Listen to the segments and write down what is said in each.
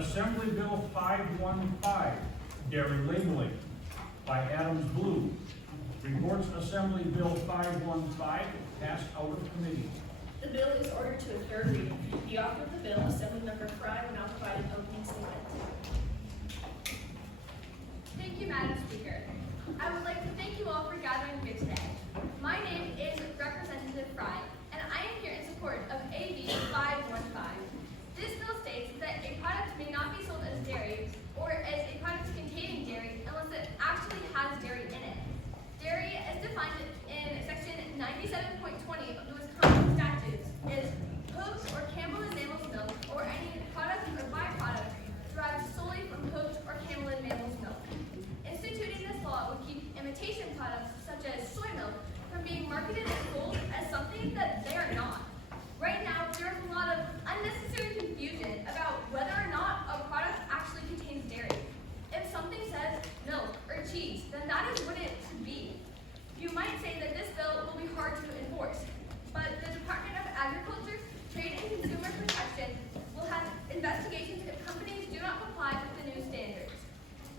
Assembly Bill 515, dairy labeling, by Adams Blue. Reports Assembly Bill 515 passed out of committee. The bill is ordered to a third reading. The author of the bill, Assemblymember Fry, will now provide an opening statement. Thank you, Madam Speaker. I would like to thank you all for gathering here today. My name is Representative Fry, and I am here in support of AB 515. This bill states that a product may not be sold as dairy or as a product containing dairy unless it actually has dairy in it. Dairy, as defined in Section 97.20 of the Wisconsin statutes, is hoofed or camel and mammal's milk or any product or byproduct derived solely from hoofed or camel and mammal's milk. Instituting this law would keep imitation products such as soy milk from being marketed and sold as something that they are not. Right now, there is a lot of unnecessary confusion about whether or not a product actually contains dairy. If something says milk or cheese, then that is what it should be. You might say that this bill will be hard to enforce, but the Department of Agriculture, Trade and Consumer Protection will have investigations if companies do not comply with the new standards.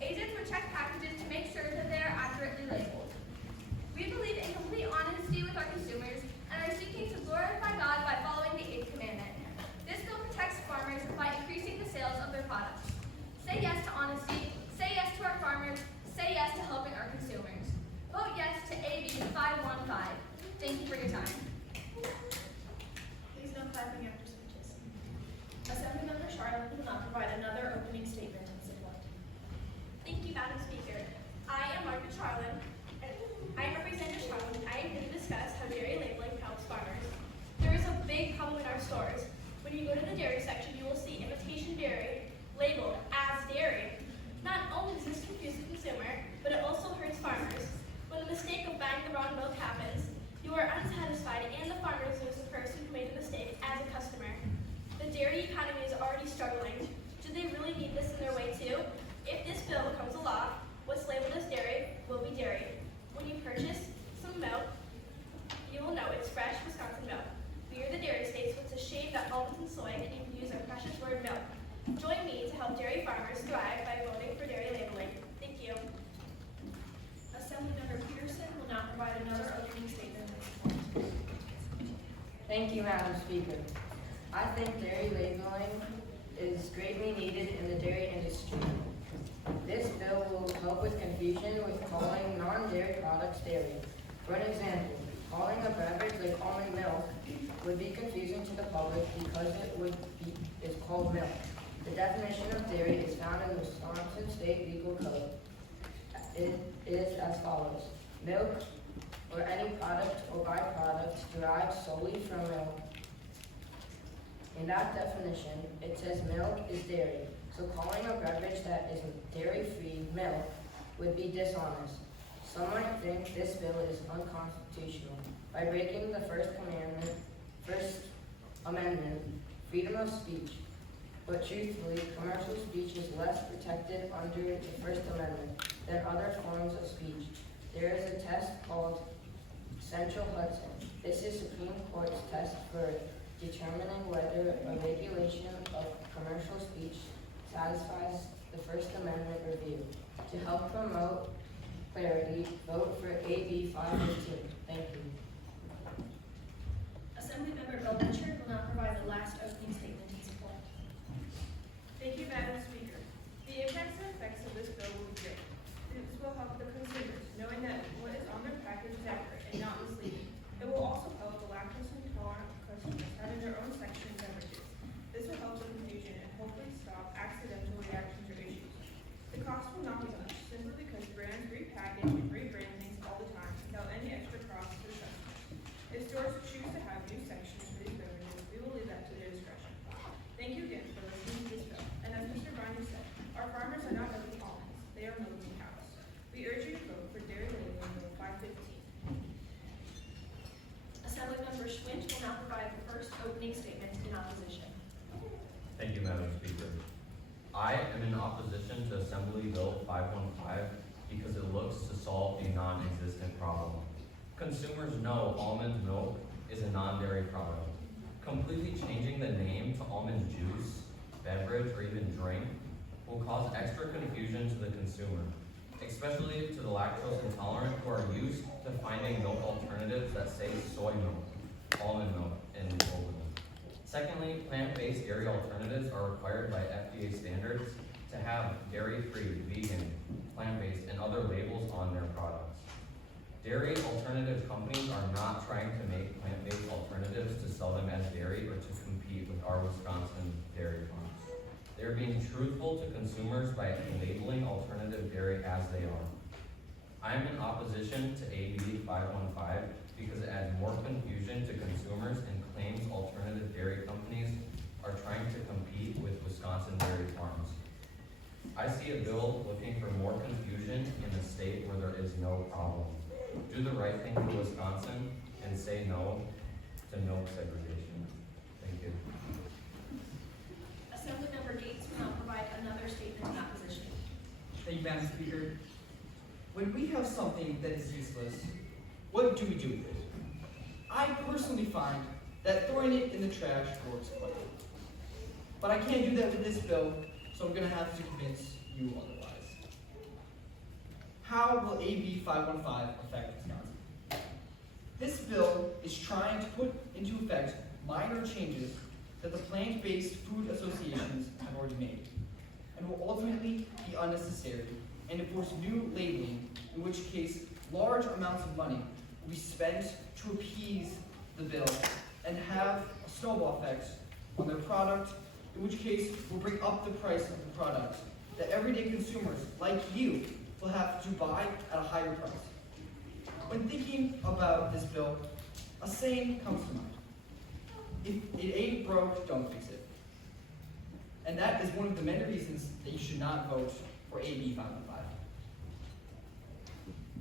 Agents would check packages to make sure that they are accurately labeled. We believe in complete honesty with our consumers and are seeking to glorify God by following the 8th commandment. This bill protects farmers by increasing the sales of their products. Say yes to honesty, say yes to our farmers, say yes to helping our consumers. Vote yes to AB 515. Thank you for your time. Please no clapping after speeches. Assemblymember Charlotte will now provide another opening statement in support. Thank you, Madam Speaker. I am Margaret Charlin, and I am Representative Charlin. I am here to discuss how dairy labeling helps farmers. There is a big problem in our stores. When you go to the dairy section, you will see imitation dairy labeled as dairy. Not only does this confuse the consumer, but it also hurts farmers. When the mistake of buying the wrong milk happens, you are unsatisfied and the farmers lose the person who made the mistake as a customer. The dairy economy is already struggling. Do they really need this in their way too? If this bill becomes a law, what's labeled as dairy will be dairy. When you purchase some milk, you will know it's fresh Wisconsin milk. We are the dairy state, so it's a shame that almonds and soy can even use our precious word milk. Join me to help dairy farmers thrive by voting for dairy labeling. Thank you. Assemblymember Peterson will now provide another opening statement in support. Thank you, Madam Speaker. I think dairy labeling is greatly needed in the dairy industry. This bill will help with confusion with calling non-dairy products dairy. For an example, calling a beverage like almond milk would be confusing to the public because is called milk. The definition of dairy is found in the Wisconsin State Legal Code. It is as follows: milk or any product or byproduct derived solely from milk. In that definition, it says milk is dairy, so calling a beverage that is dairy-free milk would be dishonest. Some might think this bill is unconstitutional by breaking the First Amendment, freedom of speech. But truthfully, commercial speech is less protected under the First Amendment than other forms of speech. There is a test called Central Hudson. This is Supreme Court's test for determining whether a regulation of commercial speech satisfies the First Amendment review. To help promote clarity, vote for AB 515. Thank you. Assemblymember Bill Mitchell will now provide the last opening statement in support. Thank you, Madam Speaker. The impacts and effects of this bill will be great. This will help the consumers, knowing that what is on their package is accurate and not misleading. It will also help the lactose intolerant customers having their own section of beverages. This will help the confusion and hopefully stop accidental reactions or issues. The cost will not be much, simply because brands repackage and rebrand things all the time without any extra cost to the customer. If stores choose to have new sections for these beverages, we will leave that to their discretion. Thank you again for listening to this bill. And as Mr. Binding said, our farmers are not milking almonds, they are milking cows. We urge you to vote for dairy labeling bill 515. Assemblymember Schwint will now provide the first opening statement in opposition. Thank you, Madam Speaker. I am in opposition to Assembly Bill 515 because it looks to solve a non-existent problem. Consumers know almond milk is a non-dairy product. Completely changing the name to almond juice beverage, or even drink will cause extra confusion to the consumer, especially to the lactose intolerant who are used to finding milk alternatives that say soy milk, almond milk, and oat milk. Secondly, plant-based dairy alternatives are required by FDA standards to have dairy-free, vegan, plant-based, and other labels on their products. Dairy alternative companies are not trying to make plant-based alternatives to sell them as dairy or to compete with our Wisconsin dairy farms. They are being truthful to consumers by labeling alternative dairy as they are. I am in opposition to AB 515 because it adds more confusion to consumers and claims alternative dairy companies are trying to compete with Wisconsin dairy farms. I see a bill looking for more confusion in a state where there is no problem. Do the right thing for Wisconsin and say no to milk segregation. Thank you. Assemblymember Gates will now provide another statement in opposition. Thank you, Madam Speaker. When we have something that is useless, what do we do with it? I personally find that throwing it in the trash works quite well. But I can't do that with this bill, so I'm going to have to convince you otherwise. How will AB 515 affect Wisconsin? This bill is trying to put into effect minor changes that the plant-based food associations have already made, and will ultimately be unnecessary and enforce new labeling, in which case large amounts of money will be spent to appease the bill and have a snowball effect on their product, in which case will bring up the price of the product that everyday consumers like you will have to buy at a higher price. When thinking about this bill, a saying comes to mind. If it ain't broke, don't fix it. And that is one of the many reasons that you should not vote for AB 515.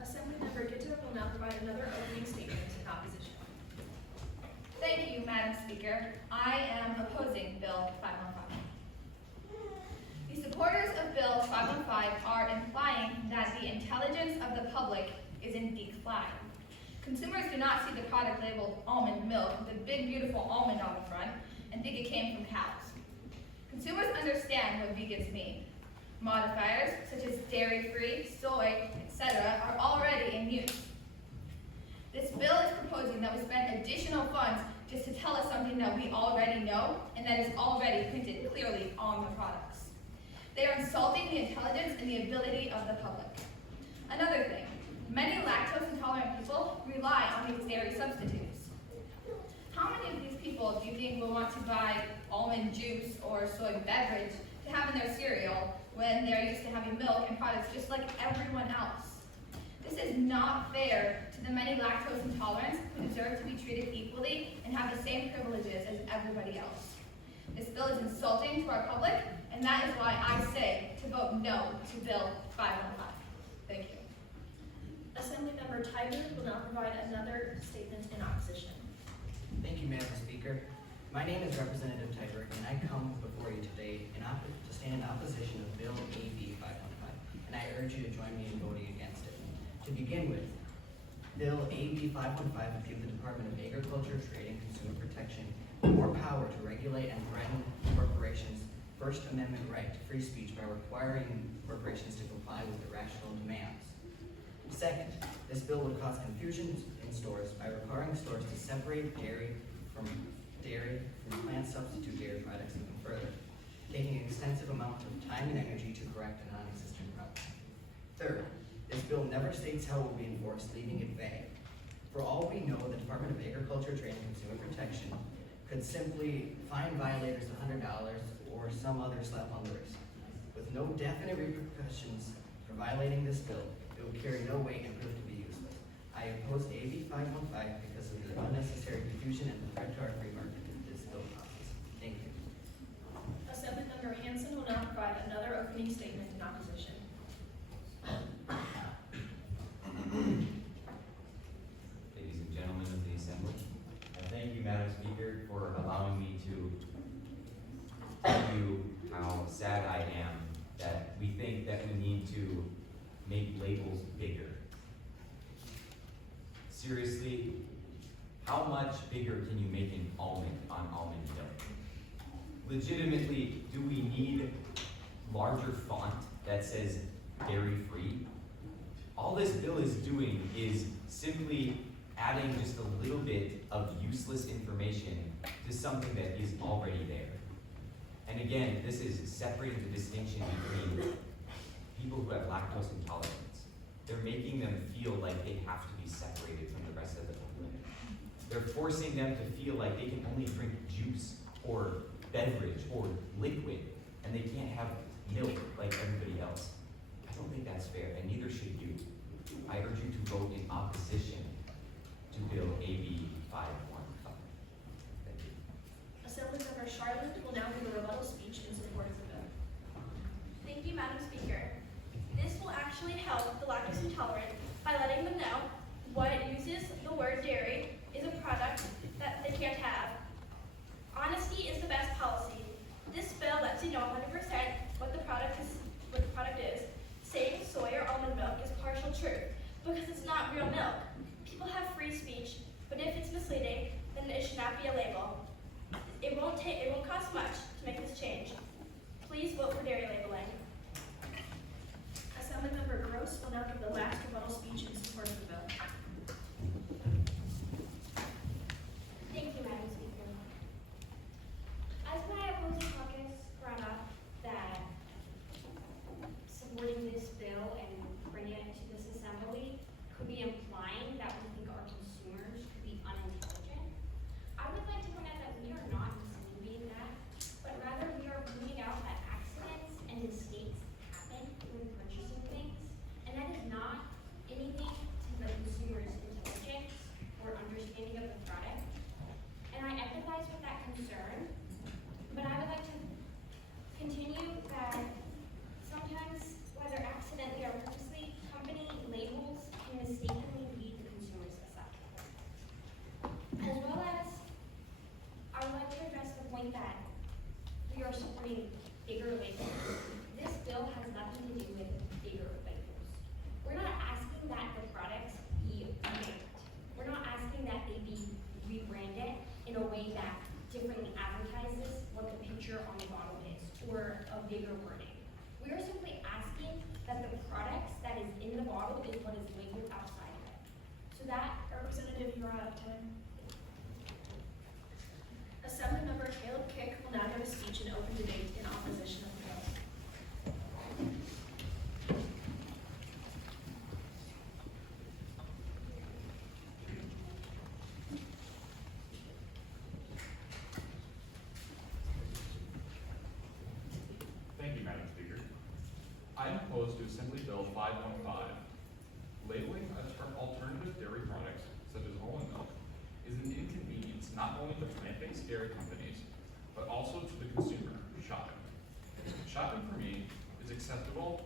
Assemblymember Gitter will now provide another opening statement in opposition. Thank you, Madam Speaker. I am opposing Bill 515. The supporters of Bill 515 are implying that the intelligence of the public is in decline. Consumers do not see the product labeled almond milk with a big beautiful almond on the front and think it came from cows. Consumers understand what vegans mean. Modifiers such as dairy-free, soy, etc. are already in use. This bill is proposing that we spend additional funds just to tell us something that we already know and that is already printed clearly on the products. They are insulting the intelligence and the ability of the public. Another thing, many lactose-intolerant people rely on these dairy substitutes. How many of these people do you think will want to buy almond juice or soy beverage to have in their cereal when they're used to having milk and products just like everyone else? This is not fair to the many lactose intolerants who deserve to be treated equally and have the same privileges as everybody else. This bill is insulting to our public, and that is why I say to vote no to Bill 515. Thank you. Assemblymember Tiger will now provide another statement in opposition. Thank you, Madam Speaker. My name is Representative Tiber, and I come before you today to stand in opposition of Bill AB 515, and I urge you to join me in voting against it. To begin with, Bill AB 515 would give the Department of Agriculture, Trade, and Consumer Protection more power to regulate and threaten corporations' First Amendment right to free speech by requiring corporations to comply with irrational demands. Second, this bill would cause confusion in stores by requiring stores to separate dairy from plant substitute dairy products even further, taking an extensive amount of time and energy to correct a non-existent problem. Third, this bill never states how it will be enforced, leaving it vague. For all we know, the Department of Agriculture, Trade, and Consumer Protection could simply fine violators $100 or some other slap on the wrist. With no definite repercussions for violating this bill, it will carry no weight and prove to be useless. I oppose AB 515 because of the unnecessary confusion and the threat to our free market that this bill causes. Thank you. Assemblymember Hanson will now provide another opening statement in opposition. Ladies and gentlemen of the Assembly, I thank you, Madam Speaker, for allowing me to tell you how sad I am that we think that we need to make labels bigger. Seriously, how much bigger can you make an almond on almond milk? legitimately, do we need larger font that says dairy-free? All this bill is doing is simply adding just a little bit of useless information to something that is already there. And again, this is separating the distinction between people who have lactose intolerance. They're making them feel like they have to be separated from the rest of the public. They're forcing them to feel like they can only drink juice or beverage or liquid, and they can't have milk like everybody else. I don't think that's fair, and neither should you. I urge you to vote in opposition to Bill AB 515. Thank you. Assemblymember Charlotte will now give a rebuttal speech in support of the bill. Thank you, Madam Speaker. This will actually help the lactose intolerant by letting them know what uses the word dairy is a product that they can't have. Honesty is the best policy. This bill lets you know 100% what the product is. Saying soy or almond milk is partial truth because it's not real milk. People have free speech, but if it's misleading, then it should not be a label. It won't cost much to make this change. Please vote for dairy labeling. Assemblymember Gross will now give the last rebuttal speech in support of the bill. Thank you, Madam Speaker. As my opposing caucus brought up that supporting this bill and bringing it to this assembly could be implying that we think our consumers could be unintelligent, I would like to point out that we are not insinuating that, but rather we are pointing out that accidents and mistakes happen when purchasing things, and that is not anything to the consumer's intelligence or understanding of the product. And I empathize with that concern, but I would like to continue that sometimes, whether accidentally or purposely, company labels can mistakenly lead the consumers astray. As well as, I would like to address the point that we are supporting bigger labels. This bill has nothing to do with bigger labels. We're not asking that the products be revamped. We're not asking that they be rebranded in a way that differently advertises what the picture on the bottle is, or a bigger wording. We are simply asking that the products that is in the bottle is what is labeled outside of it. So that, Representative, you are out of time. Assemblymember Caleb Kick will now give a speech in open debate in opposition of the bill. Thank you, Madam Speaker. I am opposed to Assembly Bill 515. Labeling alternative dairy products, such as almond milk, is an inconvenience not only to plant-based dairy companies, but also to the consumer shopping. Shopping for me is acceptable,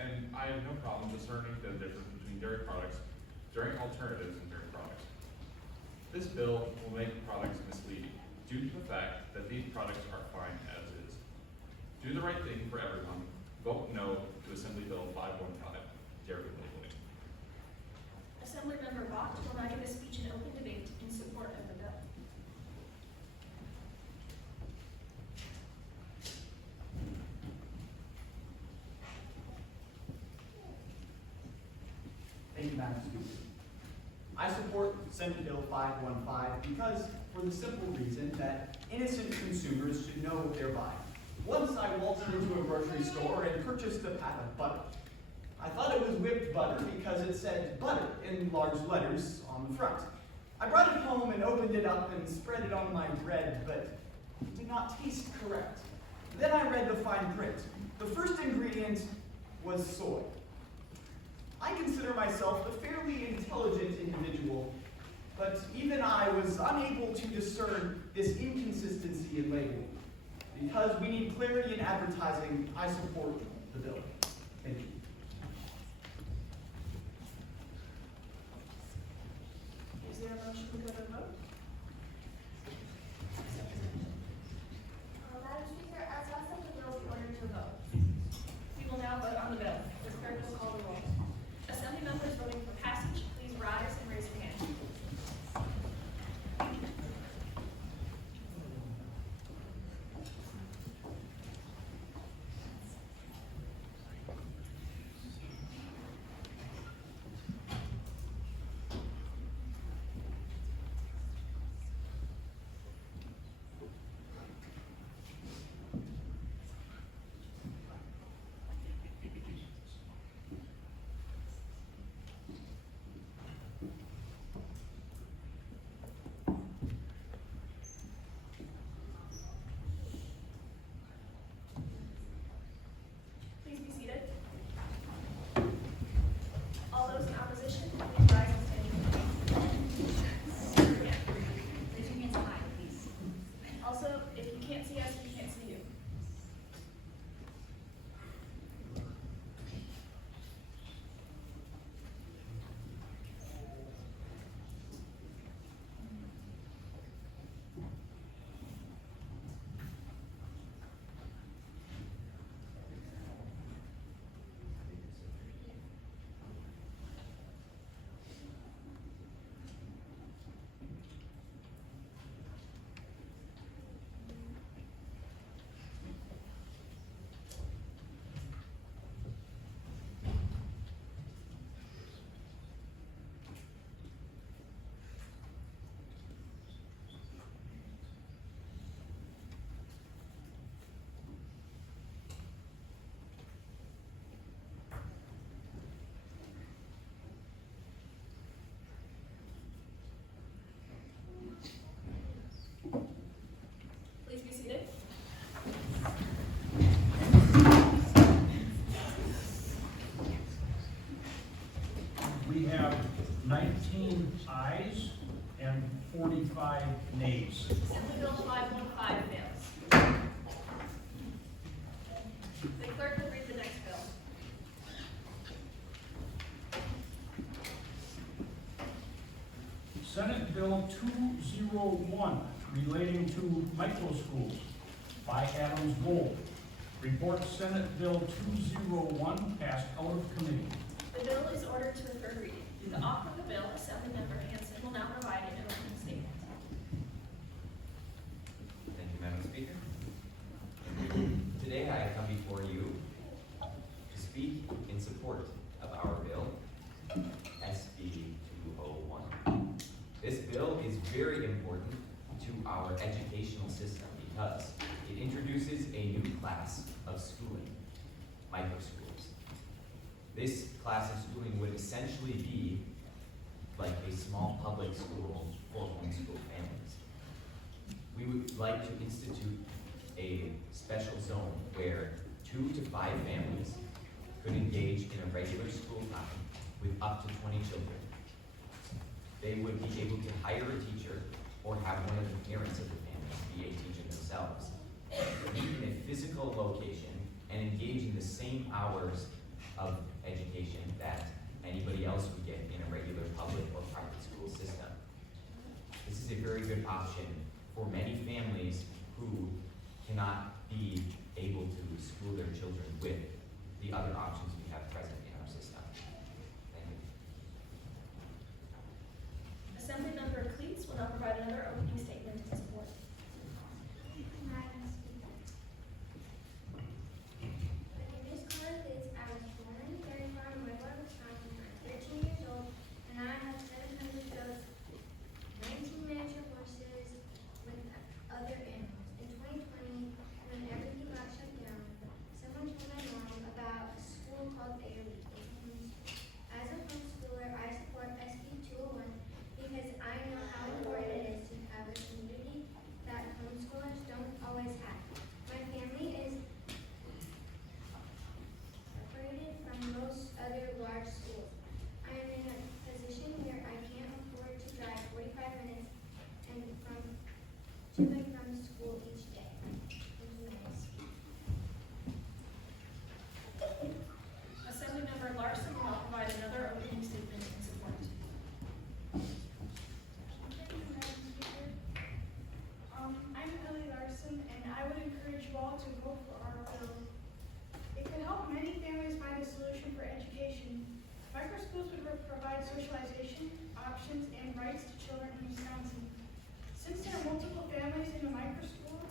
and I have no problem discerning the difference between dairy products, dairy alternatives, and dairy products. This bill will make products misleading due to the fact that these products are fine as is. Do the right thing for everyone. Vote no to Assembly Bill 515, dairy labeling. Assemblymember Vaught will now give a speech in open debate in support of the bill. Thank you, Madam Speaker. I support Senate Bill 515 because for the simple reason that innocent consumers should know what they're buying. Once I waltzed into a grocery store and purchased a pack of butter. I thought it was whipped butter because it said butter in large letters on the front. I brought it home and opened it up and spread it on my bread, but it did not taste correct. Then I read the fine print. The first ingredient was soy. I consider myself a fairly intelligent individual, but even I was unable to discern this inconsistency in labeling. Because we need clarity in advertising, I support the bill. Thank you. Is there a motion to go to vote? Madam Speaker, as last of the bill be ordered to vote. We will now vote on the bill. The clerk will call the roll. Assembly members voting for passage, please rise and raise your hand. nays. Assembly Bill 515 fails. The clerk will read the next bill. Senate Bill 201, relating to micro schools, by Adams Gold. Report Senate Bill 201 passed out of committee. The bill is ordered to the third reading. To offer the bill, Assemblymember Hanson will now provide an opening statement. Thank you, Madam Speaker. Today I come before you to speak in support of our bill, SB 201. This bill is very important to our educational system because it introduces a new class of schooling, microschools. This class of schooling would essentially be like a small public school for homeschool families. We would like to institute a special zone where 2 to 5 families could engage in a regular school time with up to 20 children. They would be able to hire a teacher or have one of the parents of the family be a teacher themselves. Meet in a physical location and engage in the same hours of education that anybody else would get in a regular public or private school system. This is a very good option for many families who cannot be able to school their children with the other options we have present in our system. Thank you. Assemblymember Cleats will now provide another opening statement in support. Madam Speaker. My name is Cora Cleats. I was born in Dairy Farm, Whitworth, Wisconsin. I'm 13 years old, and I have 700 goats, 19 miniature horses with other animals. In 2020, when everything got shut down, someone told my mom about a school called AOE. As a homeschooler, I support SB 201 because I know how important it is to have a community that homeschoolers don't always have. My family is separated from most other large schools. I am in a position where I can't afford to drive 45 minutes and to and from school each day. Thank you, Madam Speaker. Assemblymember Larson will now provide another opening statement in support. Thank you, Madam Speaker. I'm Ellie Larson, and I would encourage you all to vote for our bill. It could help many families find a solution for education. Microschools would provide socialization, options, and rights to children in Wisconsin. Since there are multiple families in a microschool,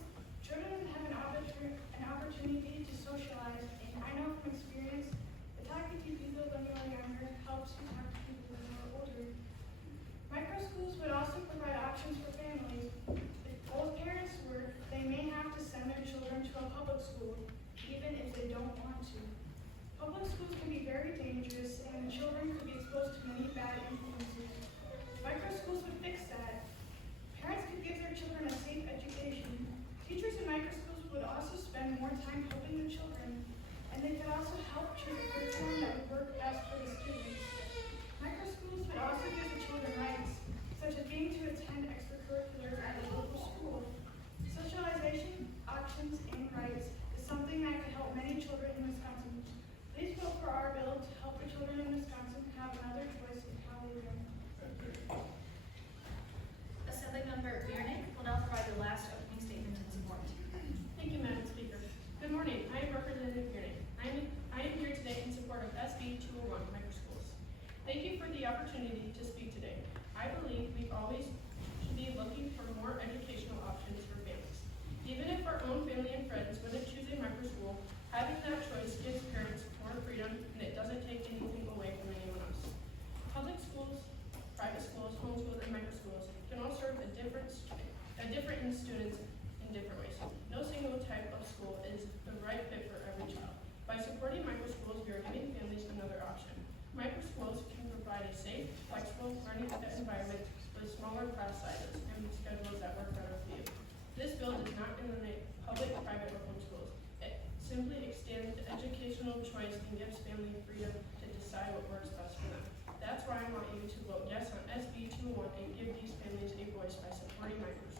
children have an opportunity to socialize, and I know from experience that talking to people when you are younger helps you talk to people when you are older. Microschools would also provide options for families. If both parents work, they may have to send their children to a public school, even if they don't want to. Public schools can be very dangerous, and the children could be exposed to many bad influences. Microschools would fix that. Parents could give their children a safe education. Teachers in microschools would also spend more time helping the children, and they could also help choose a curriculum that would work best for the students. Microschools would also give the children rights, such as being to attend extracurriculars at a local school. Socialization, options, and rights is something that could help many children in Wisconsin. Please vote for our bill to help the children in Wisconsin have another choice in how they learn. Assemblymember Biernick will now provide the last opening statement in support. Thank you, Madam Speaker. Good morning. I am Representative Biernick. I am here today in support of SB 201 microschools. Thank you for the opportunity to speak today. I believe we always should be looking for more educational options for families. Even if our own family and friends wouldn't choose a microschool, having that choice gives parents more freedom, and it doesn't take anything away from anyone else. Public schools, private schools, homeschools, and microschools can all serve a different students in different ways. No single type of school is the right fit for every child. By supporting microschools, we are giving families another option. Microschools can provide a safe, flexible learning environment with smaller class sizes and schedules that work better for you. This bill does not eliminate public, private, or homeschools. It simply extends educational choice and gives family freedom to decide what works best for them. That's why I want you to vote yes on SB 201 and give these families a voice by supporting microschools.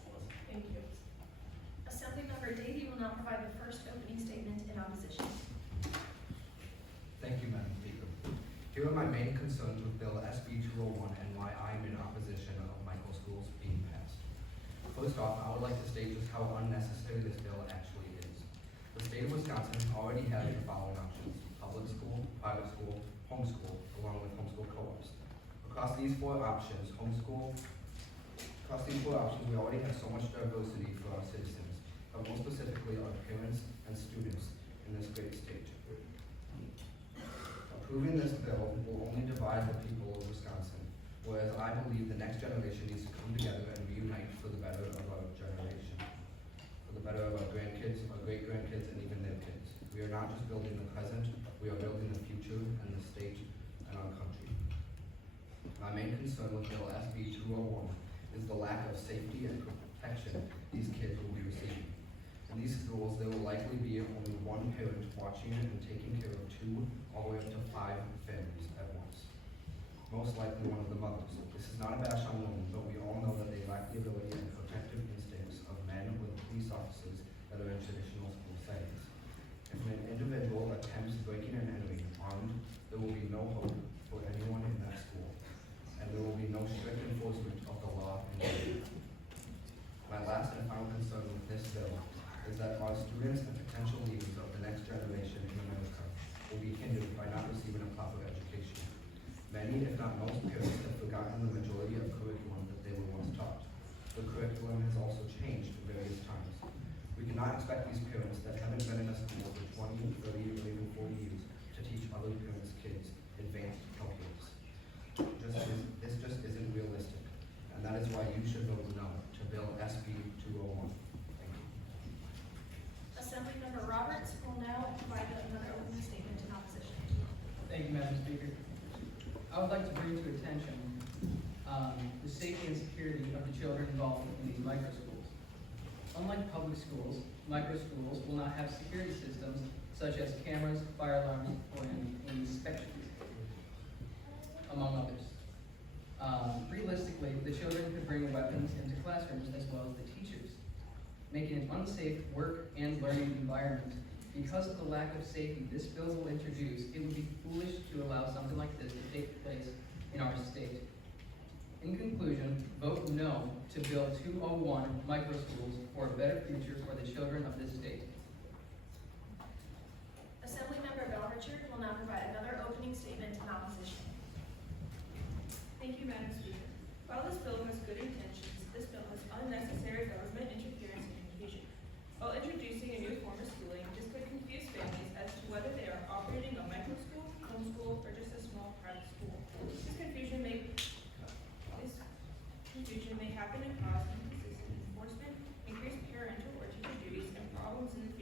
Assemblymember Davy will now provide the first opening statement in opposition. Thank you, Madam Speaker. Here are my main concerns with Bill SB 201 and why I am in opposition of microschools being passed. First off, I would like to state just how unnecessary this bill actually is. The state of Wisconsin already has the following options: public school, private school, homeschool, along with homeschool co-ops. Across these four options, we already have so much diversity for our citizens, but more specifically our parents and students in this great state. Approving this bill will only divide the people of Wisconsin, whereas I believe the next generation needs to come together and reunite for the better of our generation, for the better of our grandkids, our great-grandkids, and even their kids. We are not just building the present, we are building the future and the state and our country. My main concern with Bill SB 201 is the lack of safety and protection these kids will be receiving. In these schools, there will likely be only one parent watching and taking care of 2 all the way up to 5 families at once. Most likely one of the mothers. This is not a bash on women, but we all know that they lack the ability and protective instincts of men or police officers that are in traditional school settings. If an individual attempts breaking and entering armed, there will be no hope for anyone in that school, and there will be no strict enforcement of the law in the state. My last and final concern with this bill is that our students and potential leaders of the next generation in America will be hindered by not receiving a proper education. Many, if not most, parents have forgotten the majority of curriculum that they were once taught. The curriculum has also changed at various times. We cannot expect these parents that haven't been in a school for 20, 30, or even 40 years to teach other parents' kids advanced calculus. This just isn't realistic, and that is why you should vote no to Bill SB 201. Thank you. Assemblymember Roberts will now provide another opening statement in opposition. Thank you, Madam Speaker. I would like to bring to attention the safety and security of the children involved in these microschools. Unlike public schools, microschools will not have security systems such as cameras, fire alarms, or inspections, among others. Realistically, the children could bring weapons into classrooms as well as the teachers, making an unsafe work and learning environment. Because of the lack of safety this bill will introduce, it would be foolish to allow something like this to take place in our state. In conclusion, vote no to Bill 201 microschools for a better future for the children of this state. Assemblymember Bell Richard will now provide another opening statement in opposition. Thank you, Madam Speaker. While this bill has good intentions, this bill has unnecessary government interference and confusion. While introducing a new form of schooling, this could confuse families as to whether they are operating a microschool, homeschool, or just a small private school. This confusion may happen and cause inconsistent enforcement, increased parental or teacher duties, and problems in the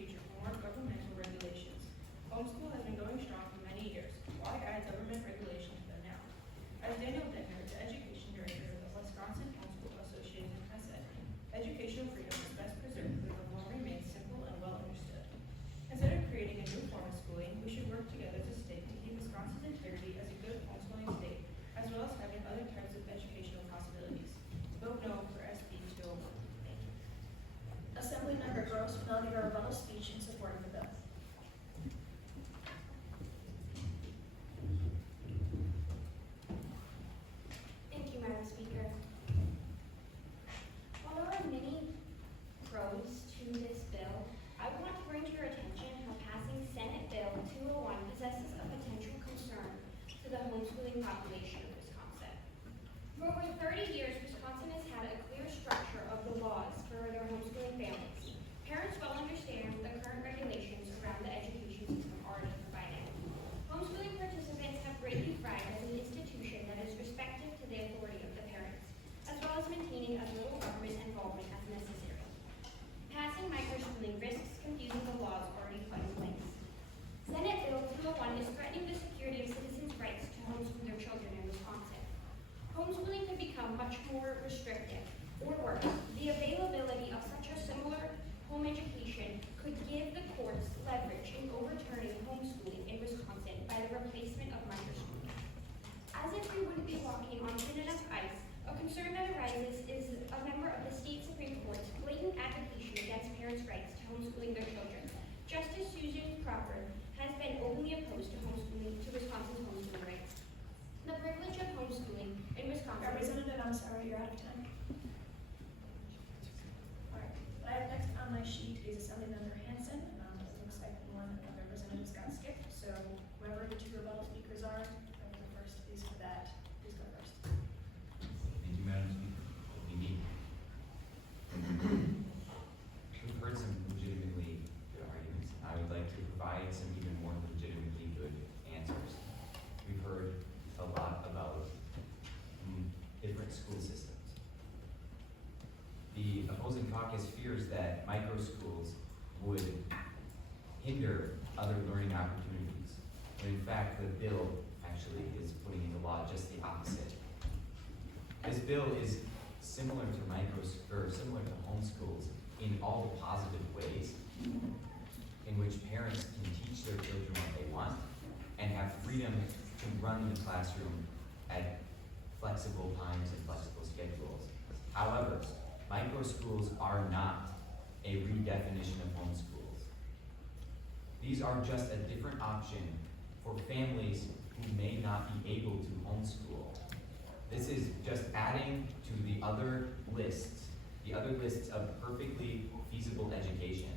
that micro schools would hinder other learning opportunities, when in fact the bill actually is putting into law just the opposite. This bill is similar to similar to homeschools in all the positive ways in which parents can teach their children what they want and have freedom to run the classroom at flexible times and flexible schedules. However, micro schools are not a redefinition of homeschools. These are just a different option for families who may not be able to homeschool. This is just adding to the other lists of perfectly feasible education.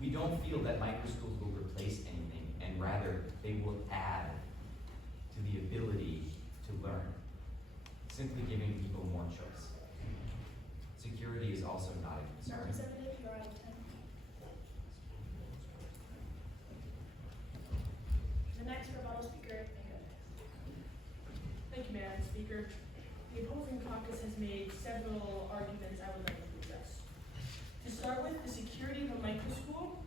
We don't feel that microschools will replace anything, and rather they will add to the ability to learn, simply giving people more choice. Security is also not a concern. Representative, you're out of 10. The next rebuttal speaker, Megan. Thank you, Madam Speaker. The opposing caucus has made several arguments I would like to address. To start with, the security of a microschool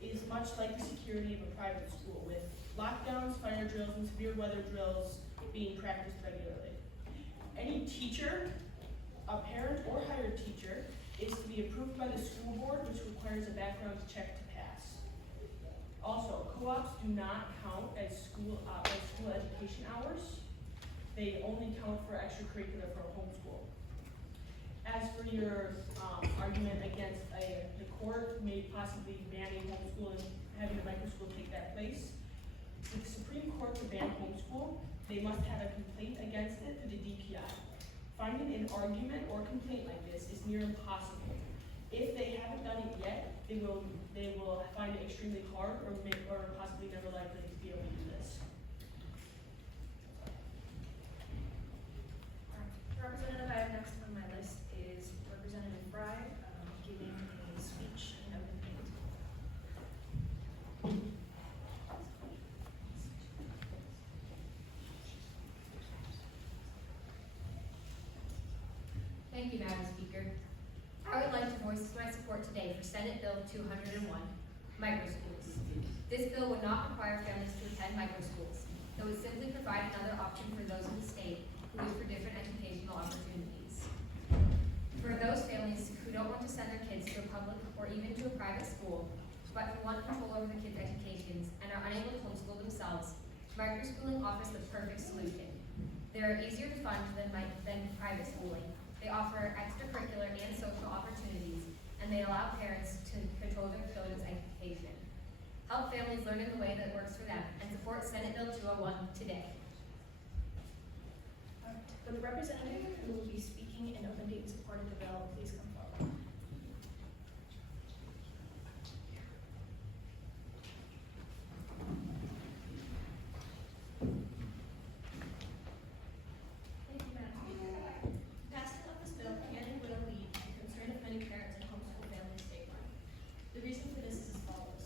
is much like the security of a private school, with lockdowns, fire drills, and severe weather drills being practiced regularly. Any teacher, a parent or hired teacher, is to be approved by the school board, which requires a background check to pass. Also, co-ops do not count as school education hours. They only count for extracurricular for a homeschool. As for your argument against the court may possibly banning homeschool and having a microschool take that place, if the Supreme Court to ban homeschool, they must have a complaint against it to the DPI. Finding an argument or complaint like this is near impossible. If they haven't done it yet, they will find it extremely hard or possibly never likely to be able to do this. Representative I have next on my list is Representative Fry, giving a speech in open meeting. Thank you, Madam Speaker. I would like to voice my support today for Senate Bill 201, microschools. This bill would not require families to attend microschools. It would simply provide another option for those in the state who look for different educational opportunities. For those families who don't want to send their kids to a public or even to a private school, but who want control over the kids' educations and are unable to homeschool themselves, microschooling offers the perfect solution. They are easier to fund than private schooling. They offer extracurricular and social opportunities, and they allow parents to control their children's education. Help families learn in the way that works for them, and support Senate Bill 201 today. The representative who will be speaking in open debate in support of the bill, please come forward. Thank you, Madam Speaker. Passing of this bill can and will lead to the concern of many parents and homeschool families statewide. The reason for this is as follows.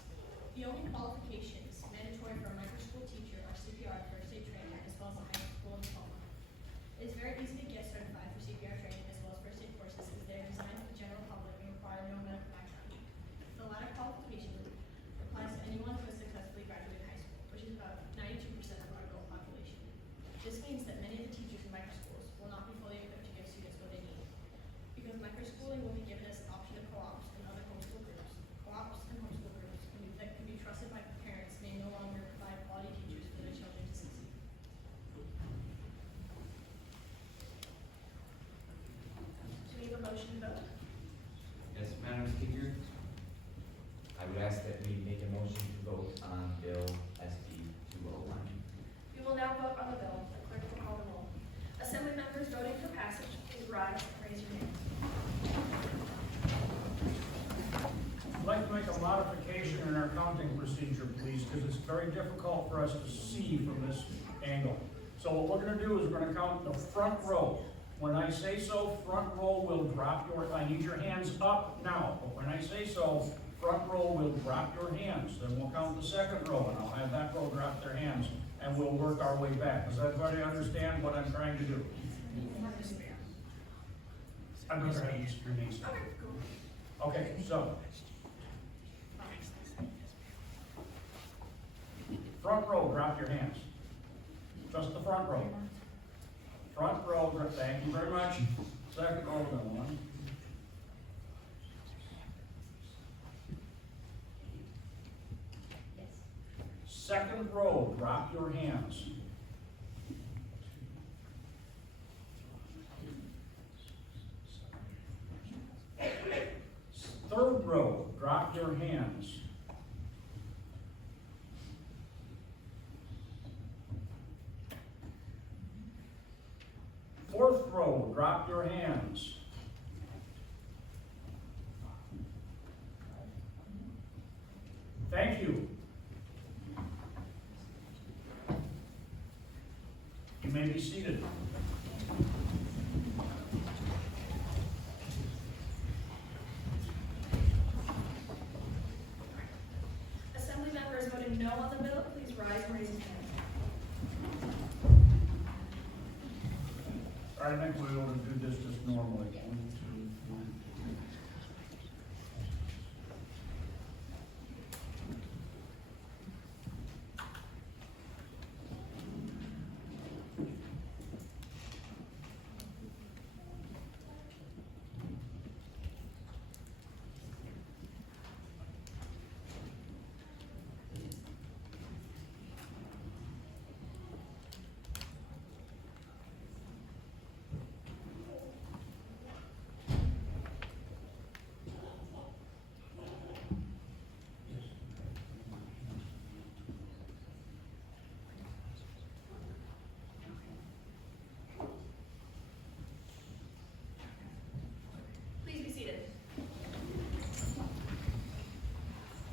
The only qualifications mandatory for a microschool teacher are CPR first aid training as well as a high school diploma. It is very easy to get certified for CPR training as well as first aid courses as they are designed for the general public and require no medical background. The latter qualification applies to anyone who has successfully graduated high school, which is about 92% of our adult population. This means that many of the teachers in microschools will not be fully equipped to give students what they need. Because microschooling will be given as an option of co-ops and other homeschool groups. Co-ops and homeschool groups that can be trusted by parents may no longer provide quality teachers for their children to succeed. Do we have a motion to vote? Yes, Madam Speaker, I would ask that we make a motion to vote on Bill SB 201. We will now vote on the bill. The clerk will call the roll. Assembly members voting for passage, please rise and raise your hand. I'd like to make a modification in our counting procedure, please, because it's very difficult for us to see from this angle. So what we're gonna do is we're gonna count the front row. When I say so, front row will drop I need your hands up now, but when I say so, front row will drop your hands. Then we'll count the second row, and I'll have that row drop their hands, and we'll work our way back. Does everybody understand what I'm trying to do? I'm gonna have your knees. Okay, so. Front row, drop your hands. Just the front row. Front row, thank you very much. Second row, then one. Second row, drop your hands. Third row, drop your hands. Fourth row, drop your hands. Thank you. You may be seated. Assembly members voting no on the bill, please rise and raise your hand. All right, I think we're able to do this just normally. Please be seated.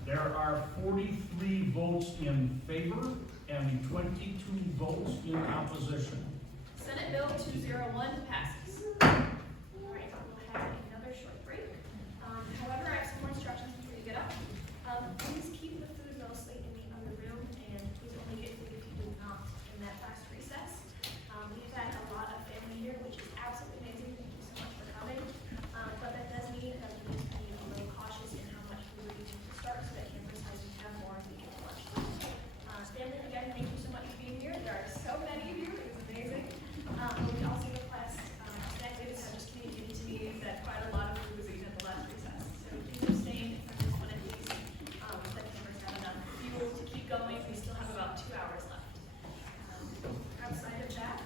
There are 43 votes in favor and 22 votes in opposition. Senate Bill 201 passes. All right, we'll have another short break. However, I have some more instructions before you get up. Please keep the food mostly in the other room, and please only get food if you do not in that last recess. We've had a lot of family here, which is absolutely amazing. Thank you so much for coming. But that does mean that we need to be a little cautious in how much food we need to start so that campus has to have more as we get to lunch. Stanley, again, thank you so much for being here. There are so many of you. It's amazing. We also request, Stan Davis had just communicated to me that quite a lot of food was eaten at the last recess. So please abstain from this one at least. That campus have enough fuel to keep going. We still have about 2 hours left. Outside of that,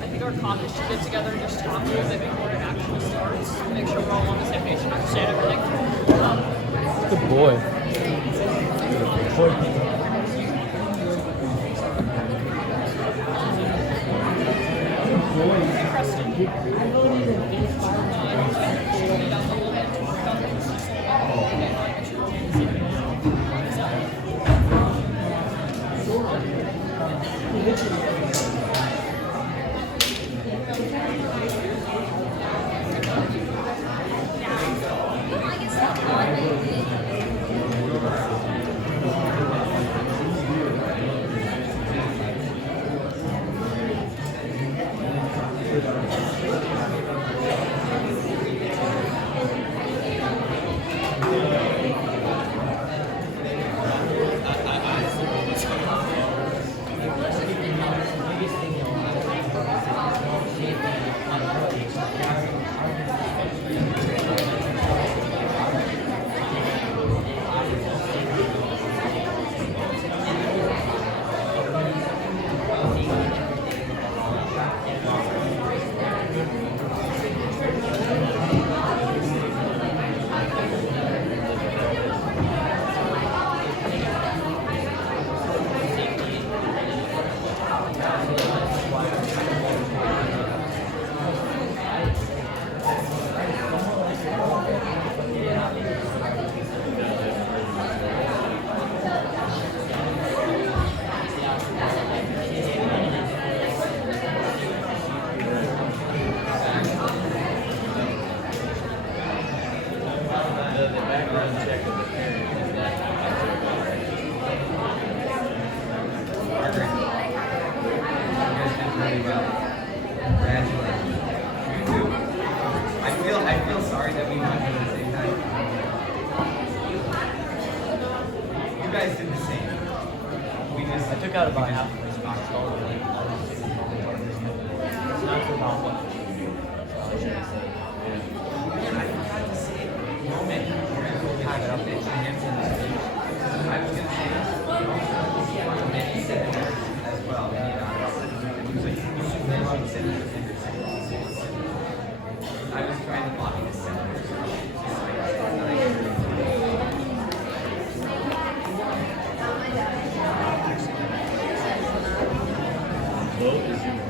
I think our caucus should get together and just talk a little bit before it actually starts. Make sure we're all on the same page and understand everything. Good boy. Thank you. You guys did the same. We just. I took out about half of this box called like all these things. It's not for about what? I forgot to say it. The moment we're gonna go pack it up and answer this speech, I was gonna say, many senators as well. You should mention Senator Henderson. I was trying to lobby the senators. Vote is yours.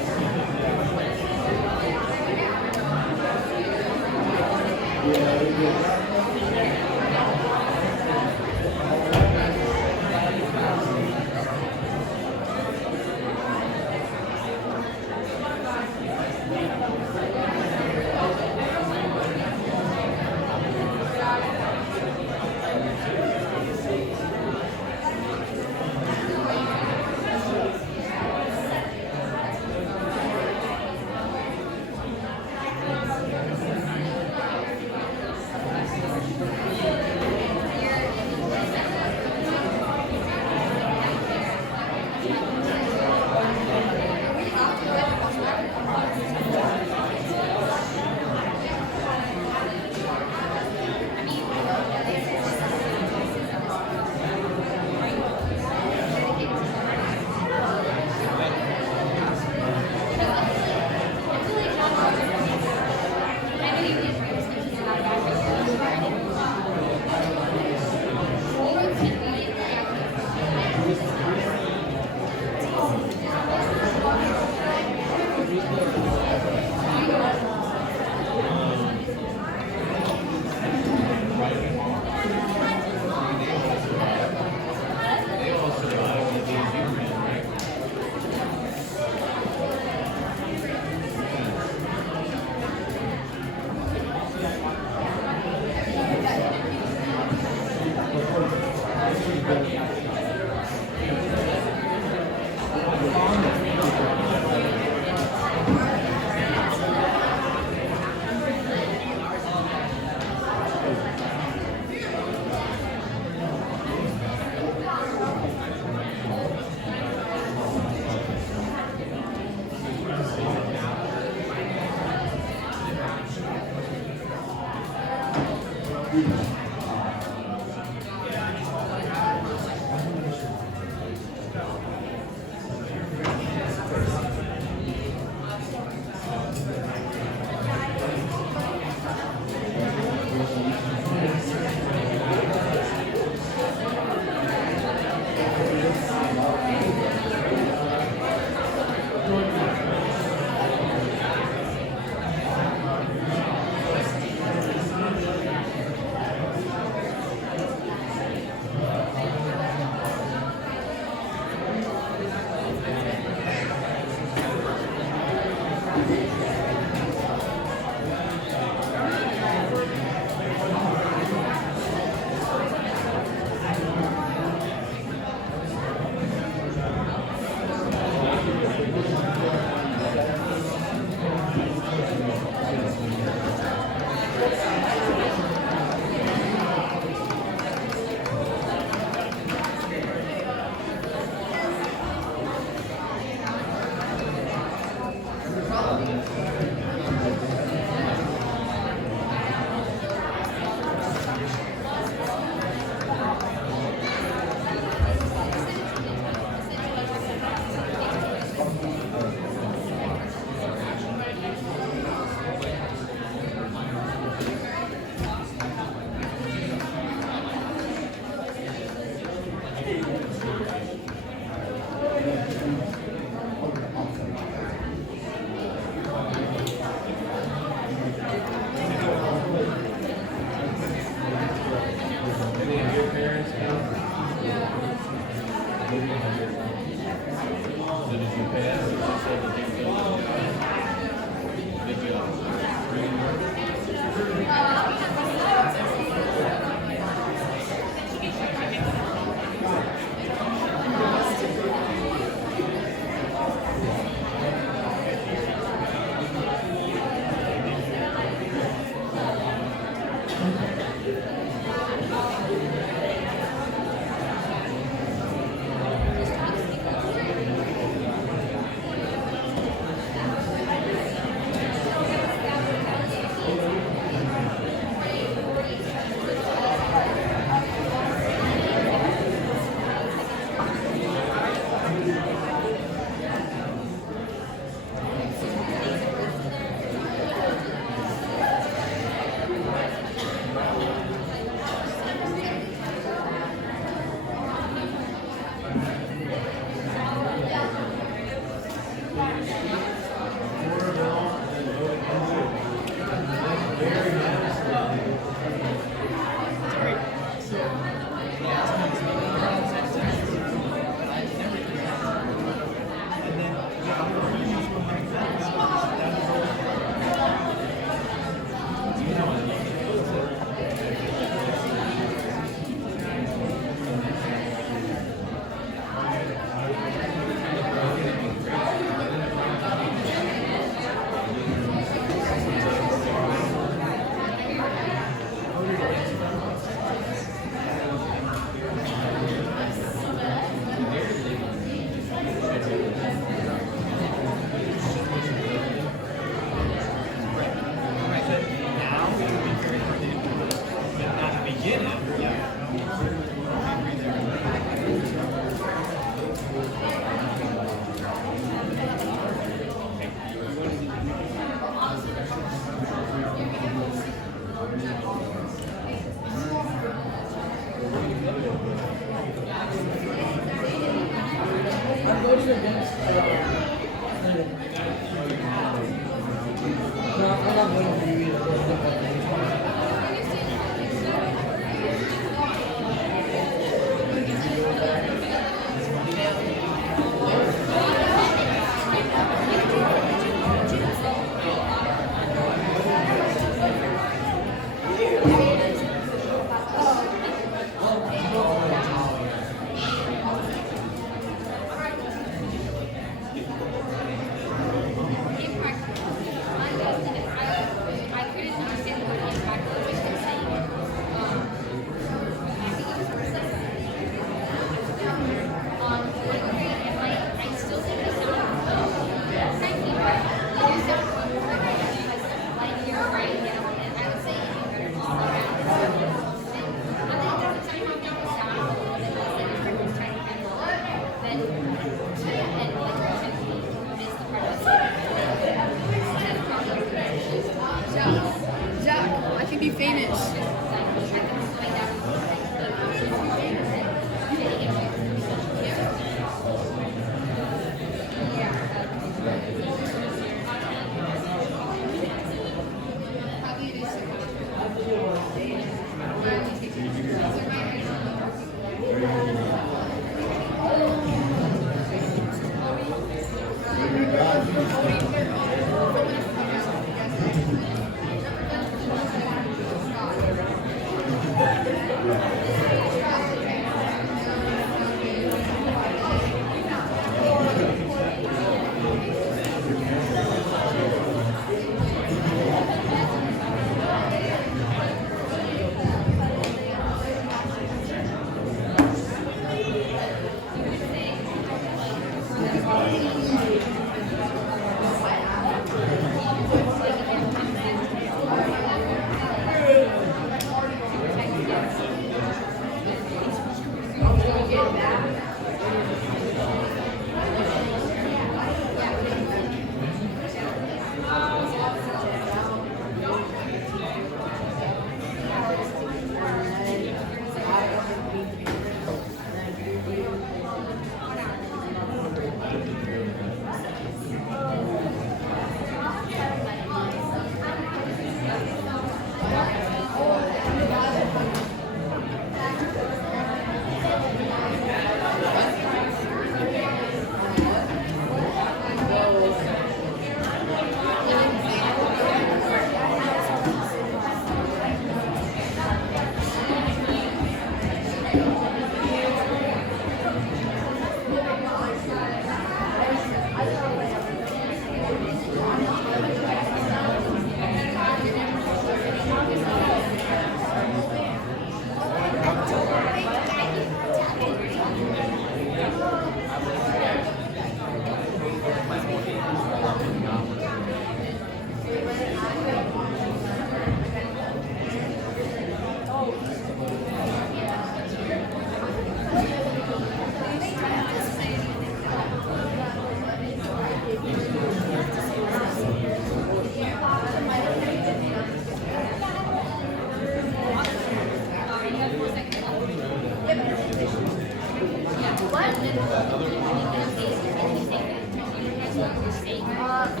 Do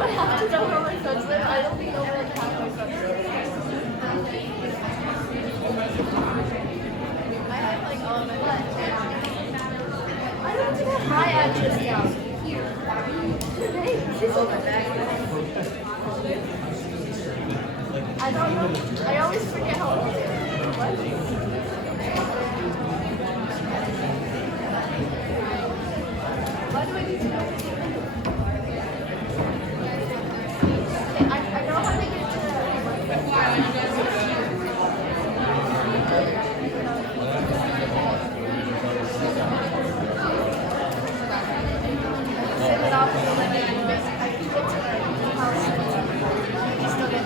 I have to know where my friends live? I don't think over like half my friends live. I have like all my I don't think I have my address down. Here. She's on my bag. I don't know. I always forget how old they are. What? Why do I need to know? Okay, I know how to get to send it off and then I can get to the house and still get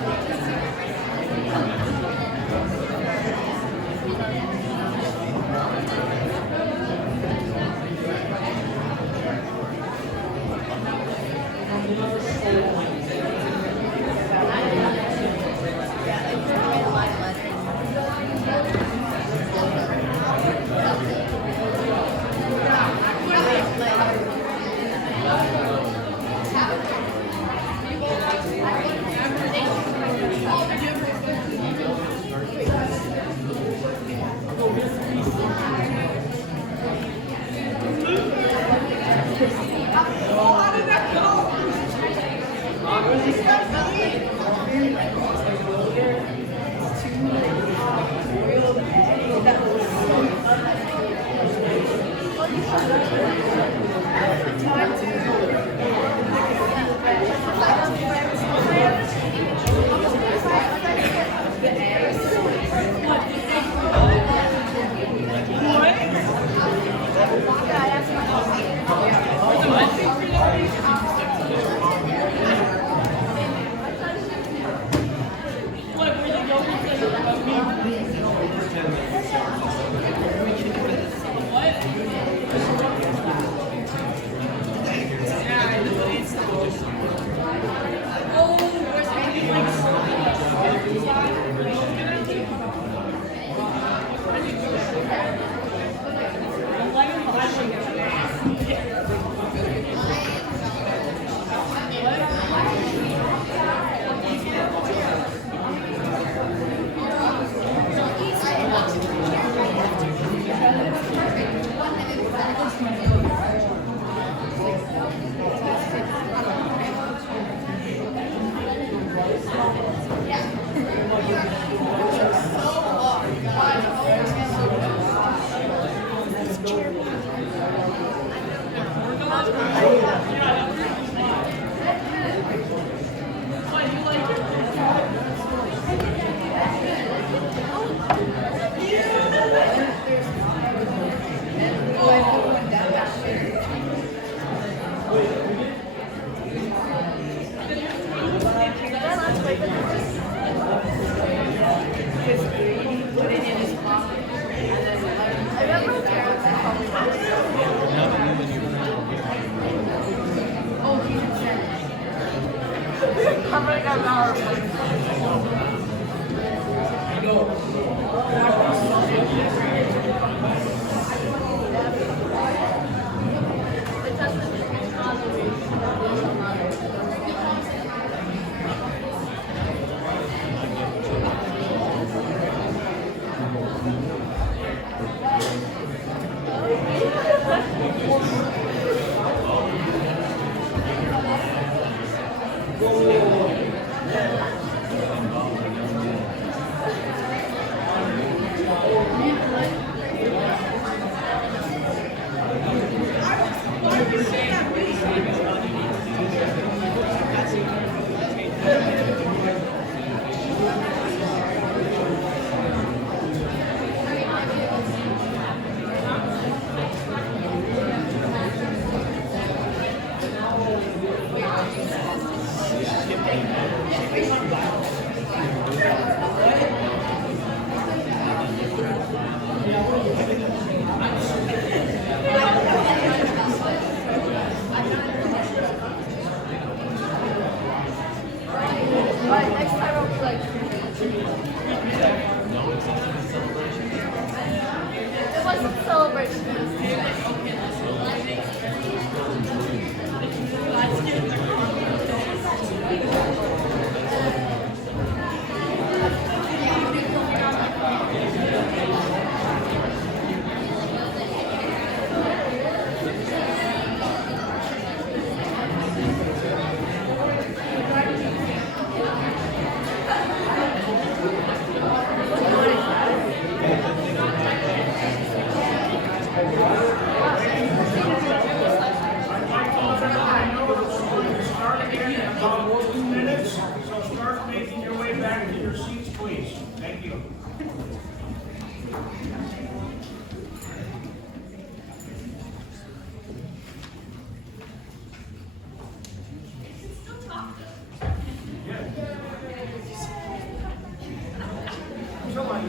Alright, next time I'll be like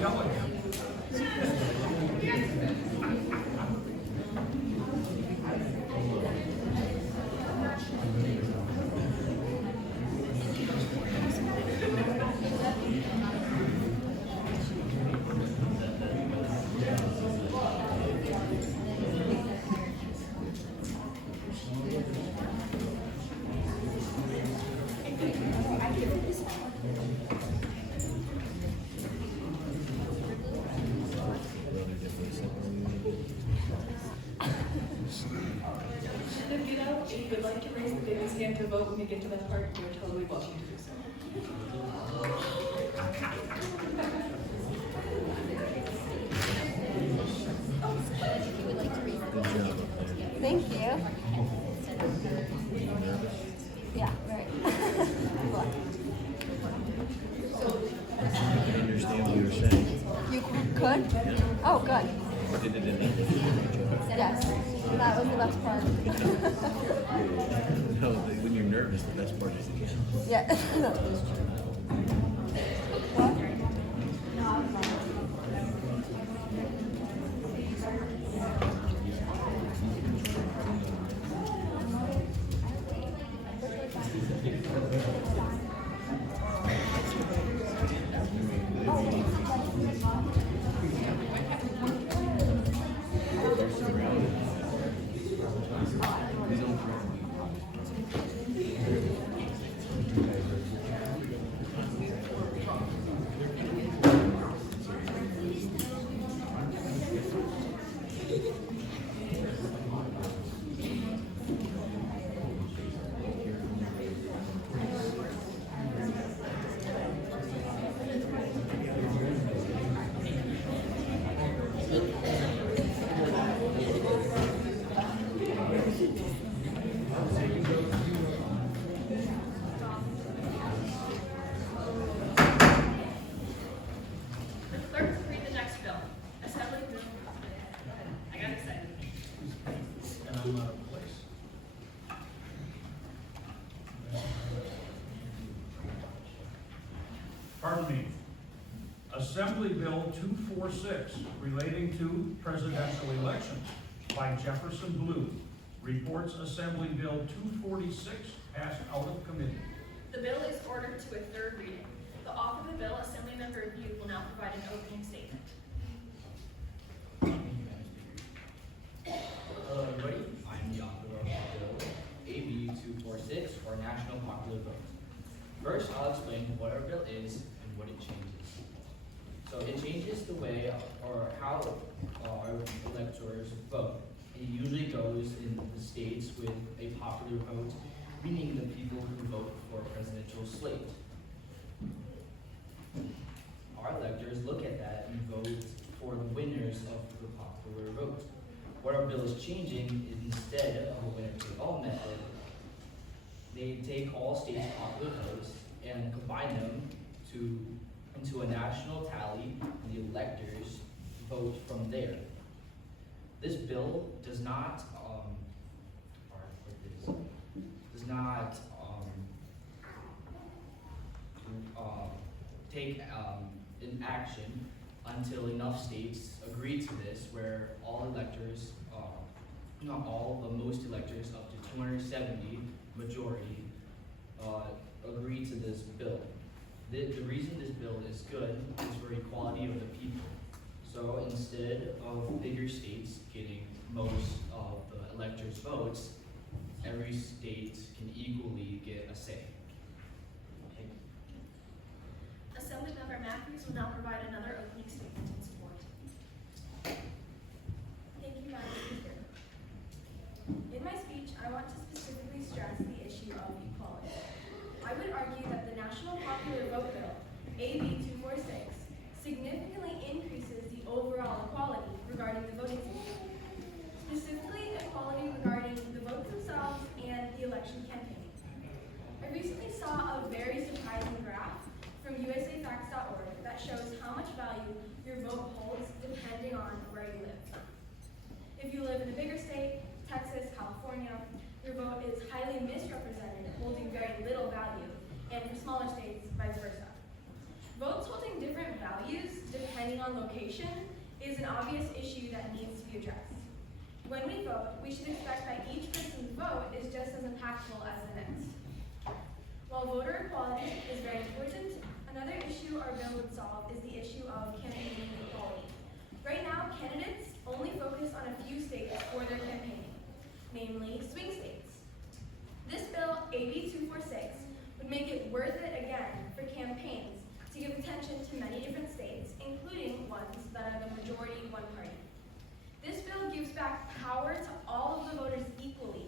yell at him. If you know, if you would like to raise the baby's hand to vote when we get to that part, you're totally welcome to do so. Thank you. Yeah, right. I understand what you're saying. You could? Oh, good. Did it in English? Yes, that was the best part. No, when you're nervous, the best part is the end. Yeah, that is true. The clerk will read the next bill. Assembly Bill. I got excited. And I'm out of place. Pardon me. Assembly Bill 246 relating to presidential elections by Jefferson Blue. Reports Assembly Bill 246 passed out of committee. The bill is ordered to a third reading. The author of the bill, Assemblymember Review, will now provide an opening statement. Hello everybody, I'm the author of Bill AB 246, or National Popular Vote. First, I'll explain what our bill is and what it changes. So it changes the way or how our electors vote. It usually goes in the states with a popular vote, meaning the people who vote for a presidential slate. Our electors look at that and vote for the winners of the popular vote. What our bill is changing is, instead of a winner-take-all method, they take all states' popular votes and combine them into a national tally, and the electors vote from there. This bill does not take an action until enough states agree to this, where all electors, not all, but most electors, up to 270 majority, agree to this bill. The reason this bill is good is for equality of the people. So instead of bigger states getting most of the electors' votes, every state can equally get a say. Assemblymember Matthews will now provide another opening statement in support. Thank you, Madam Speaker. In my speech, I want to specifically stress the issue of equality. I would argue that the National Popular Vote Bill, AB 246, significantly increases the overall equality regarding the voting system. Specifically, equality regarding the votes themselves and the election campaign. I recently saw a very surprising graph from usafacts.org that shows how much value your vote on location is an obvious issue that needs to be addressed. When we vote, we should expect that each person's vote is just as impactful as the next. While voter equality is very important, another issue our bill would solve is the issue of campaigning equality. Right now, candidates only focus on a few states for their campaigning, namely swing states. This bill, AB 246, would make it worth it again for campaigns to give attention to many different states, including ones that are the majority one party. This bill gives back power to all of the voters equally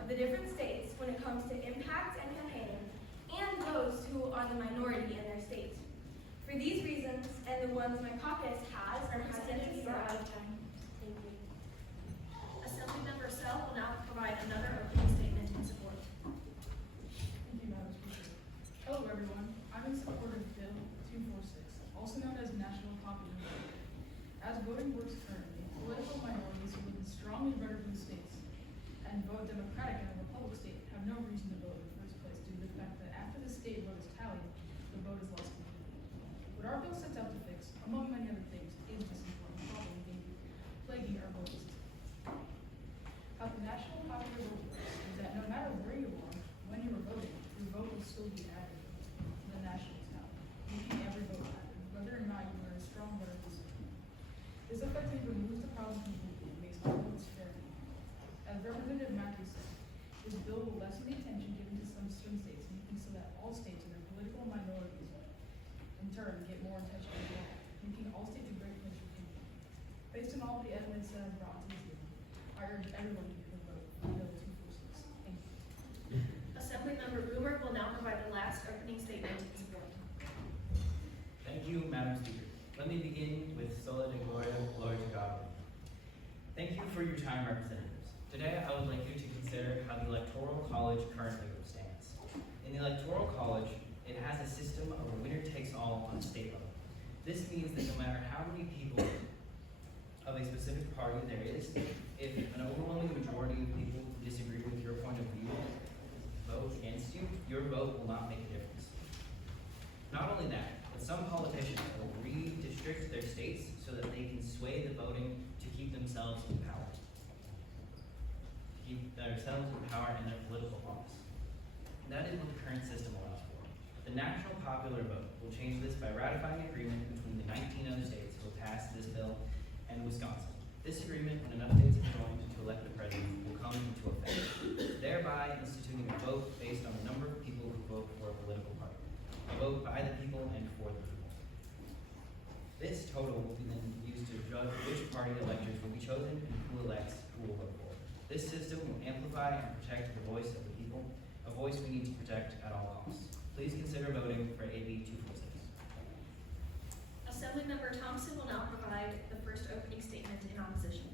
of the different states when it comes to impact and campaigning, and those who are the minority in their state. For these reasons, and the ones my caucus has or has yet to be brought up, Thank you. Assemblymember Sell will now provide another opening statement in support. Thank you, Madam Speaker. Hello, everyone. I'm in support of Bill 246, also known as National Popular Vote. As voting works currently, political minorities who live in strongly red or blue states and vote Democratic in a Republican state have no reason to vote in the first place due to the fact that after the state vote is tallied, the vote is lost completely. What our bill sets out to fix, among many other things, is this important problem plaguing our voting system. How the National Popular Vote works is that no matter where you are, when you are voting, your vote will still be added to the national tally, making every vote matter, whether or not you are a strong voter this system. This effectively removes the problem completely and makes all votes fair. As Representative Matthews said, this bill will lessen the attention given to some swing states, making so that all states and their political minorities, in turn, get more attention as well, making all states a great place for people. Based on all the evidence that I've brought to this hearing, I urge everyone to vote for Bill 246. Thank you. Assemblymember Boomer will now provide the last opening statement in support. Thank you, Madam Speaker. Let me begin with Sola de Gloria, glory to God. Thank you for your time, representatives. Today, I would like you to consider how the Electoral College currently stands. In the Electoral College, it has a system of a winner-takes-all on the state level. This means that no matter how many people of a specific party there is, if an overwhelming majority of people who disagree with your point of view vote against you, your vote will not make a difference. Not only that, but some politicians will redistrict their states so that they can sway the voting to keep themselves in power. To keep themselves in power in their political office. That is what the current system allows for. The National Popular Vote will change this by ratifying an agreement between the 19 other states who have passed this bill and Wisconsin. This agreement, when enough states have joined to elect the president, will come into effect, thereby instituting a vote based on the number of people who vote for a political party. A vote by the people and for the people. This total will be then used to judge which party electors will be chosen and who elects who will vote for. This system will amplify and protect the voice of the people, a voice we need to protect at all costs. Please consider voting for AB 246. Assemblymember Thompson will now provide the first opening statement in opposition.